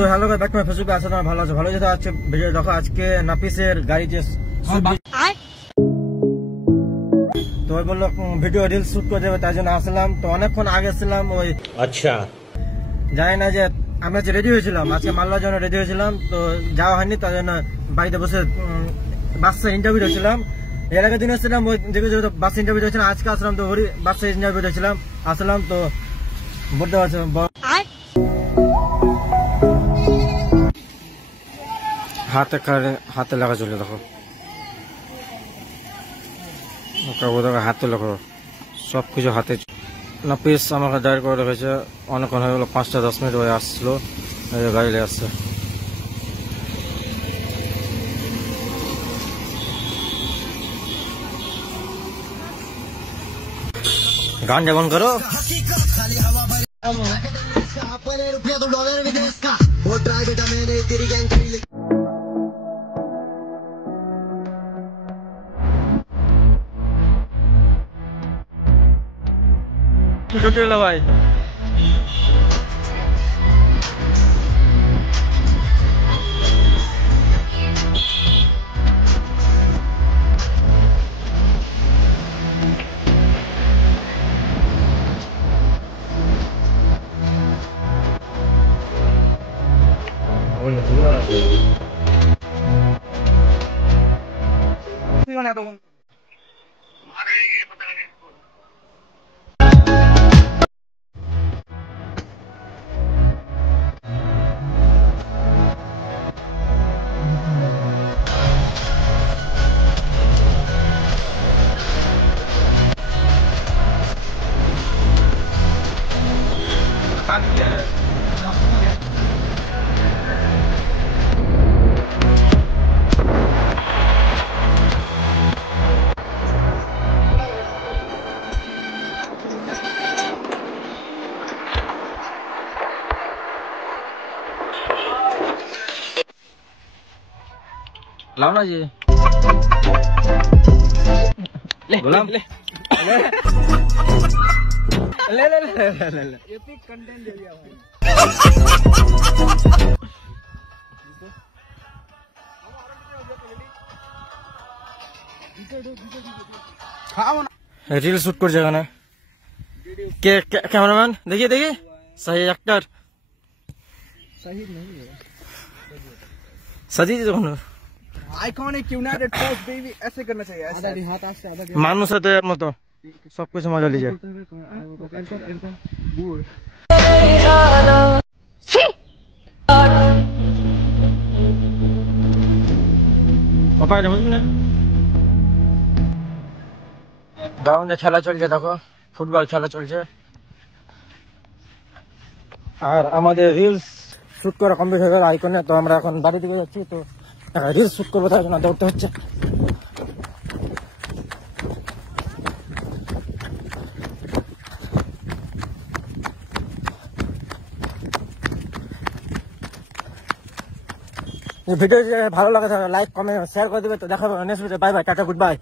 So hello guys, back to my Facebook. আছো না? ভালো আছে? ভালো যেতে আছে ভিডিও দেখো। আজকে নাফিসের গাড়ি যে তো ওই বললো ভিডিও রিলস শুট করে দেবে, তাই জন্য আসলাম। তো অনেকক্ষণ আগে ছিলাম ওই, আচ্ছা জানি না যে আমরা যে রেডি হয়েছিলাম আজকে মাল্লার জন্য রেডি হয়েছিলাম, তো যাওয়া হয়নি। তার জন্য বাড়িতে বসে বাসে ইন্টারভিউ দিয়েছিলাম। এর আগের দিন এসেছিলাম ওই যেহেতু বাসে ইন্টারভিউ দিয়েছিলাম, আজকে আসলাম তো বাসে ইন্টারভিউ দিয়েছিলাম আসলাম। তো বলতে পারছো হাতে লাগা চলে দেখো, হাতে লাগো সবকিছু হাতে। নাফিস আমাকে দাঁড় করে রেখেছে, অনেকক্ষণ হয়ে গেলো, 5-10 মিনিট হয়ে আসছিলো, গাড়ি লেগে আসছে। গান যেমন করো ভাই। लाओ ना जी, ले ले ले ले ले ले ले एपिक कंटेंट दे दिया भाई। रील शूट कर जगह ना के कैमरामैन देखिए देखिए, सही एक्टर सही नहीं है, सजी जो आइकॉनिक यूनाइटेड पोस्ट बेबी ऐसे करना चाहिए, ऐसे हाथ आस्ते आधा মানুষ সাথে মতো সবকিছু মজা লিয়ে গ্রাউন্ডে খেলা চলছে, দেখো ফুটবল খেলা চলছে। আর আমাদের রিলস শুট করা কমপ্লিট হয়ে গেল আইকনে। তো আমরা এখন বাড়ি দিকে যাচ্ছি, তো রিলস শুট করবো, তাই জন্য দৌড়তে হচ্ছে। ভিডিও ভালো লাগে লাইক কমেন্ট শেয়ার করে দেবে। তো দেখা হবে next video. Bye bye, tata, good bye.